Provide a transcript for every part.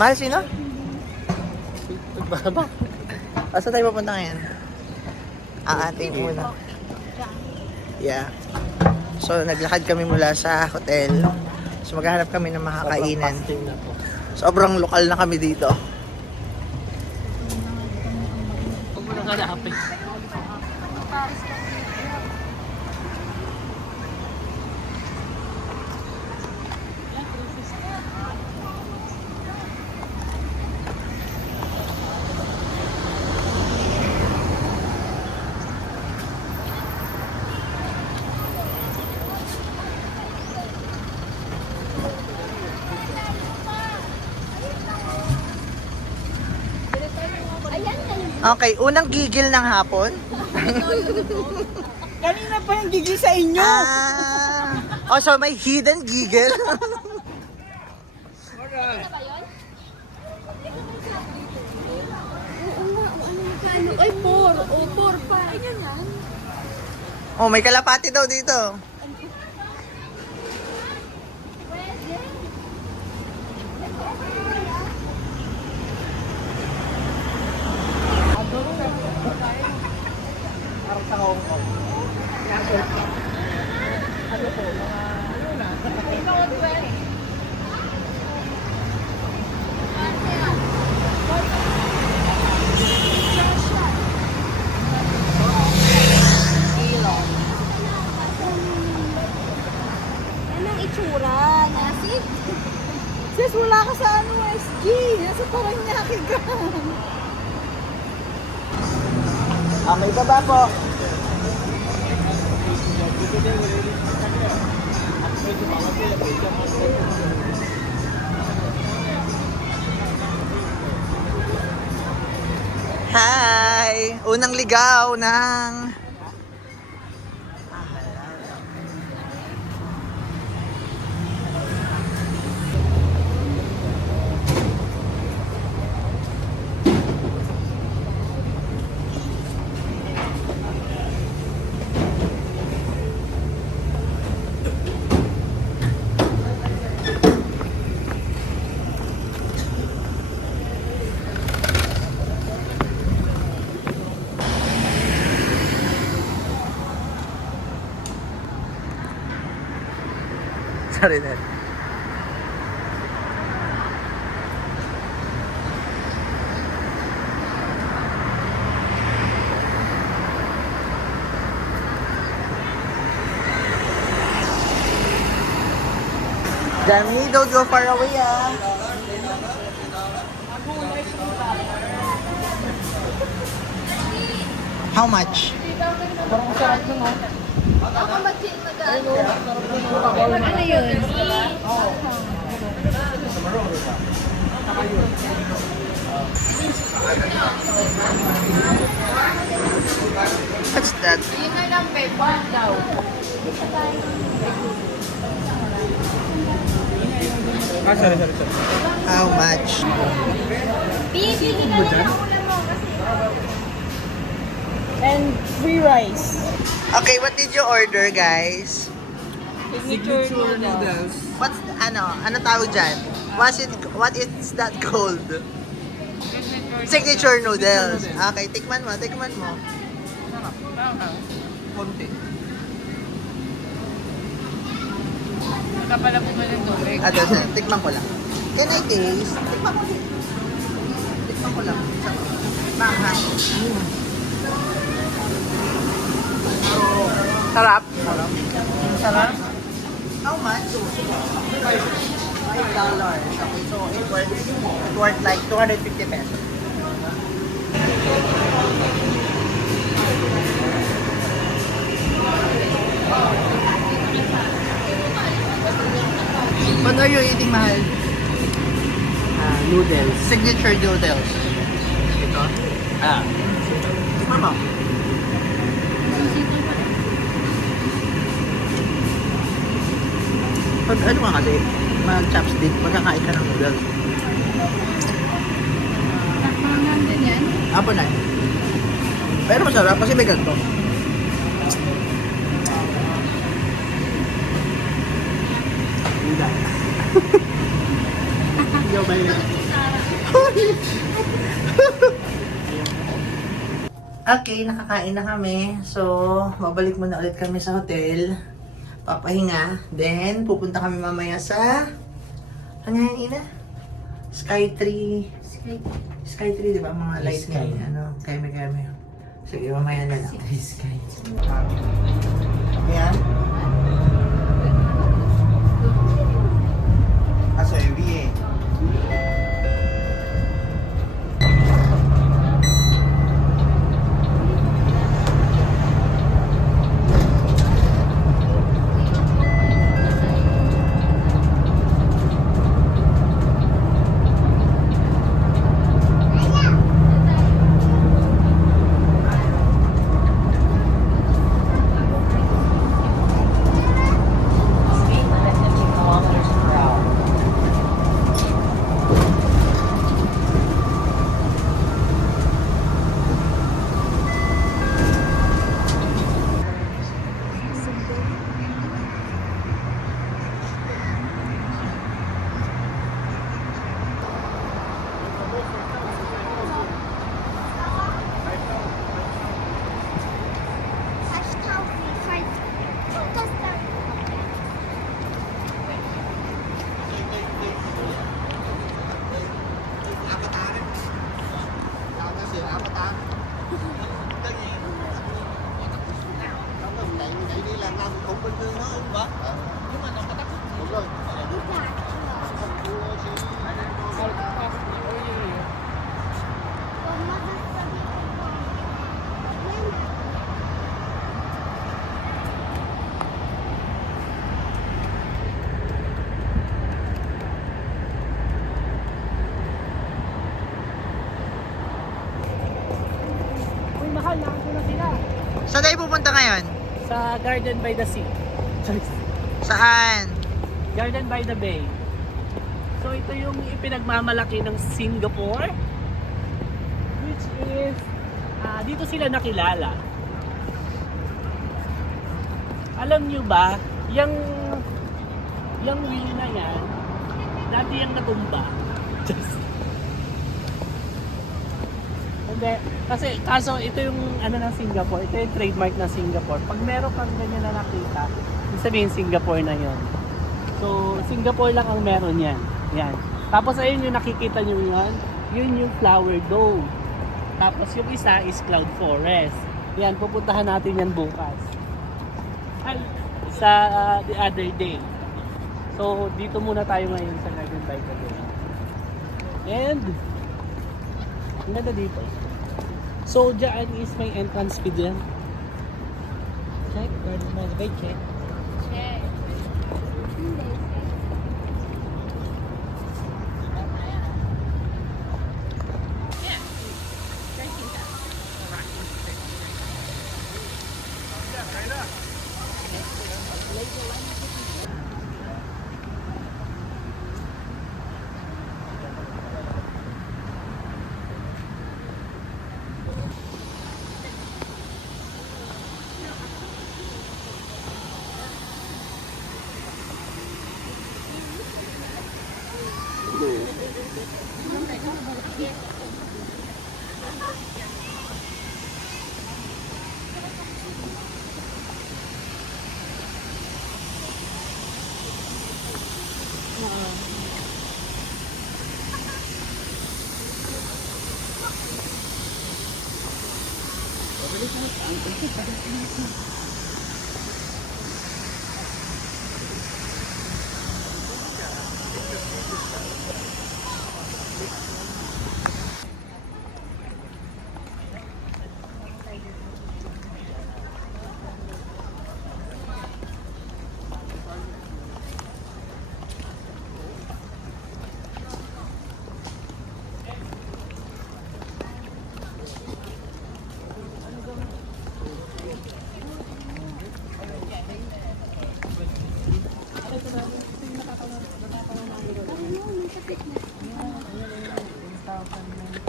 Mahal, sino? Asa tayo papunta ngayon? Ang ating una. Yeah. So, naglakad kami mula sa hotel. So, maghahanap kami ng makakainan. Sobrang lokal na kami dito. Huwag mo nang hanapin. Okay, unang gigil ng hapon. Kanina pa yung gigi sa inyo. Oh, so may hidden gigil. Ay, 4. O, 4 pa. Ayan yan. Oh, may kalapati daw dito. Anong itsura? Nasip? Sis, wala ka sa ano, SG. Nasa Paranaque ka. May baba po. Hi! Unang ligaw ng... Sorry, Dad. Jamie, don't go far away, ah. How much? Ako mag-ano? Ano yun? What's that? Yun na lang, babe. 1 daw. Sorry. How much? Bibili ka na lang ulam mo kasi. And free rice. Okay, what did you order, guys? Signature noodles. What's, ano tawag dyan? What is that called? Signature noodles. Okay, tikman mo. Konti. Kapala po ba ng tubig? Tikman ko lang. Can I taste? Tikman ko lang. Manghang. Sarap. Sarap. How much? $5. Okay, so it worth like 250 pesos. What are you eating, Mahal? Noodles. Signature noodles. Ito? Tikman mo. Pag ano nga kasi, mag-chopstick, magkakain ka ng noodles. Nakpangan din yan. Apo na. Pero masarap kasi may ganito. Hindi ako mahilig. Okay, nakakain na kami. So, babalik muna ulit kami sa hotel. Papahinga. Then, pupunta kami mamaya sa... Ano yan, Ina? Sky 3. Sky 3, di ba? Mga light Sky. na, ano, kami. Sige, mamaya na lang. Sky. Ayan. Kaso, MBA. Uy, mahal, nakako na sila. Saan tayo pupunta ngayon? Sa Garden by the Sea. Saan? Garden by the Bay. So ito yung ipinagmamalaki ng Singapore, which is dito sila nakilala. Alam nyo ba, yung wheel na yan, dati yung natumba. Hindi, kasi kaso ito yung ano ng Singapore, ito yung trademark ng Singapore. Pag meron kang ganyan na nakita, ibig sabihin Singapore na yon. So, Singapore lang ang meron yan. Yan. Tapos ayun yung nakikita nyo yan, yun yung flower dome. Tapos yung isa is cloud forest. Yan, pupuntahan natin yan bukas. Ay, sa the other day. So, dito muna tayo ngayon sa Garden by the Bay. And, ang ganda dito. So, dyan is may entrance fee dyan. Check, Garden by the Bay, check.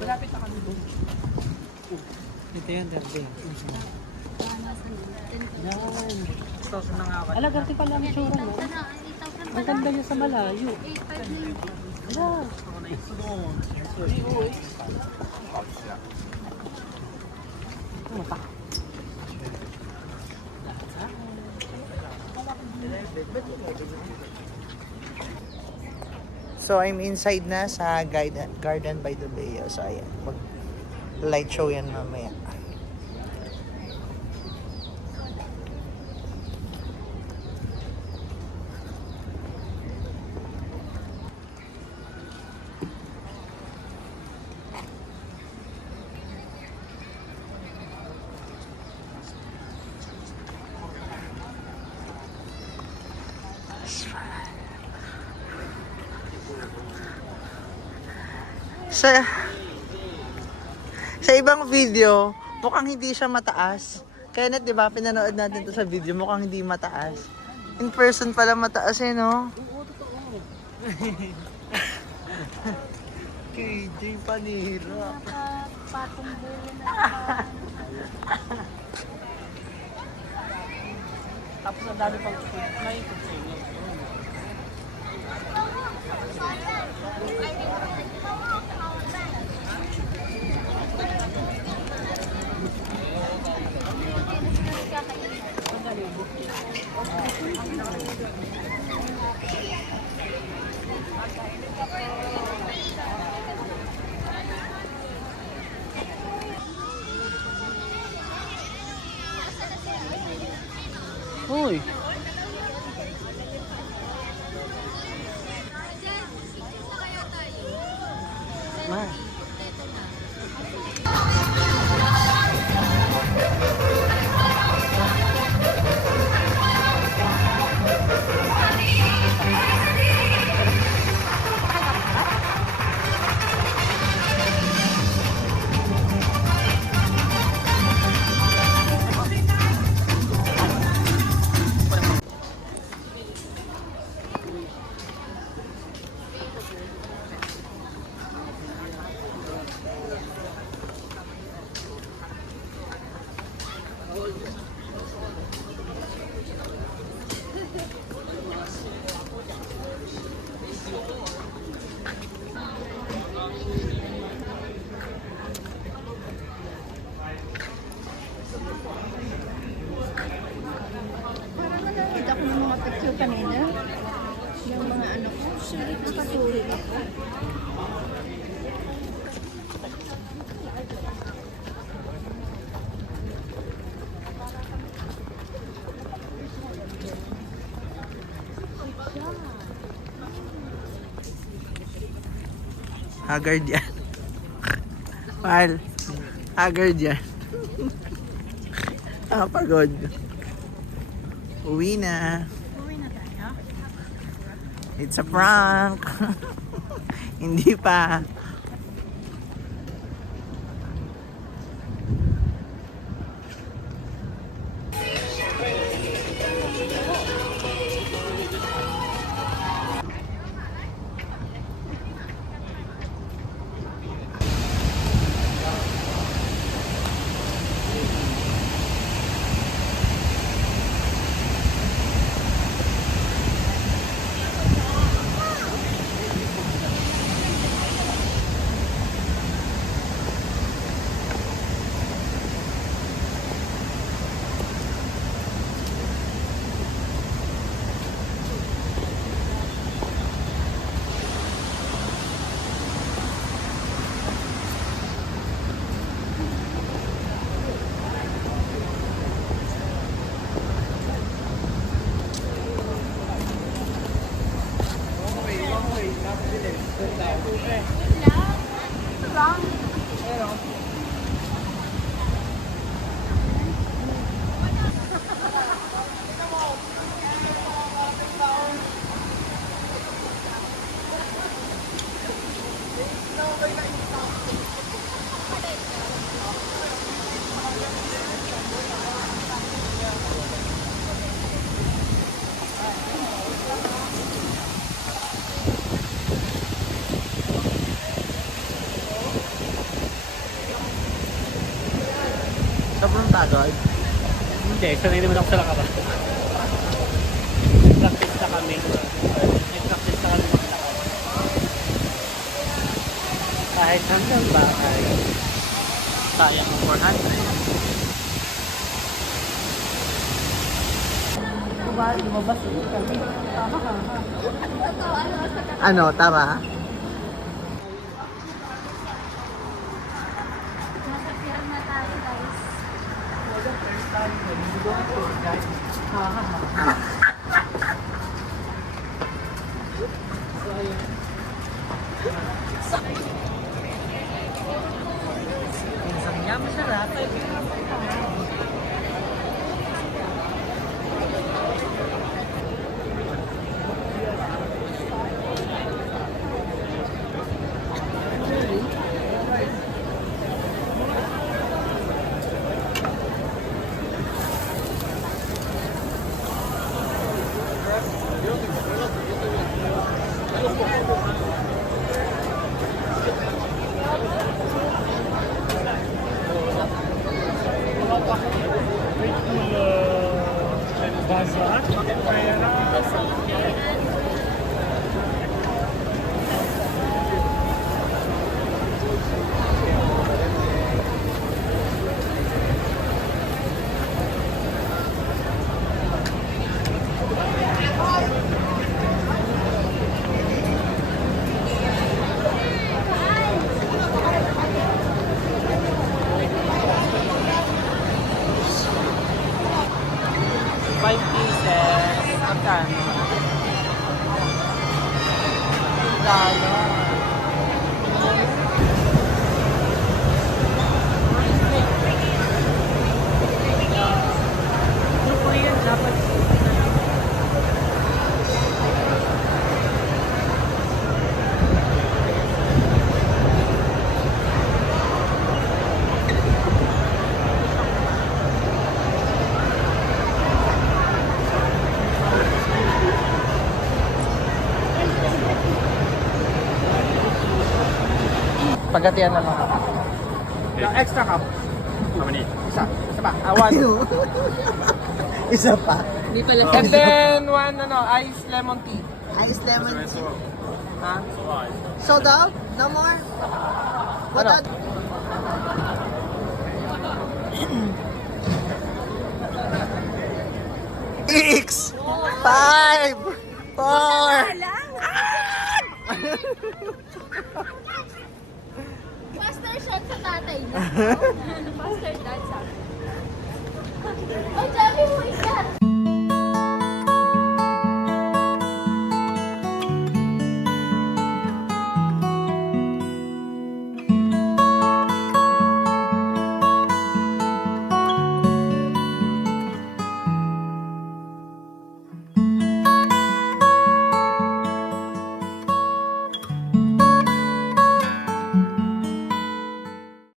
Malapit na kami doon. Ito yan, Derby. Yan. Gusto na nga ako. Alagarte pala ang tsura mo. Ang ganda niya sa malayo. Ala. So, I'm inside na sa Garden by the Bay. So, ayan. Light show yan mamaya. Sa ibang video, mukhang hindi siya mataas. Kaya di ba, pinanood natin to sa video, mukhang hindi mataas. In person pala mataas eh, no? Oo, totoo. KJ Panira. Patong bulo na. Tapos ang dami pang may ikot sa inyo. Uy! Ma. Parang nakakita ko ng mga picture kanina. Yung mga ano ko. Nakasulit ako. Haggard yan. Mahal. Haggard yan. Pagod. Uwi na. Uwi na tayo. It's a prank. Hindi pa. Sobrang pagod. Hindi, sanay naman ako sa lakaran. Practice na kami. May practice na kami maglakad. kahit hanggang bahay. Sayang ang 400. Lumabas ulit kami. Tama ka. Ano, tama? Nasa pier na tayo, guys. Minsan nga masarap. Five pieces. Magkano? Korean, Japanese. Pagkatian na lang. Extra cup. How many? Isa. Isa pa. One. Isa pa. Hindi pala And then one ice lemon tea. Ice lemon tea. Ha? Sold out? No more? What Ano? out? X! 5! 4! Faster shot sa tatay niya. Faster dad sa akin. Oh,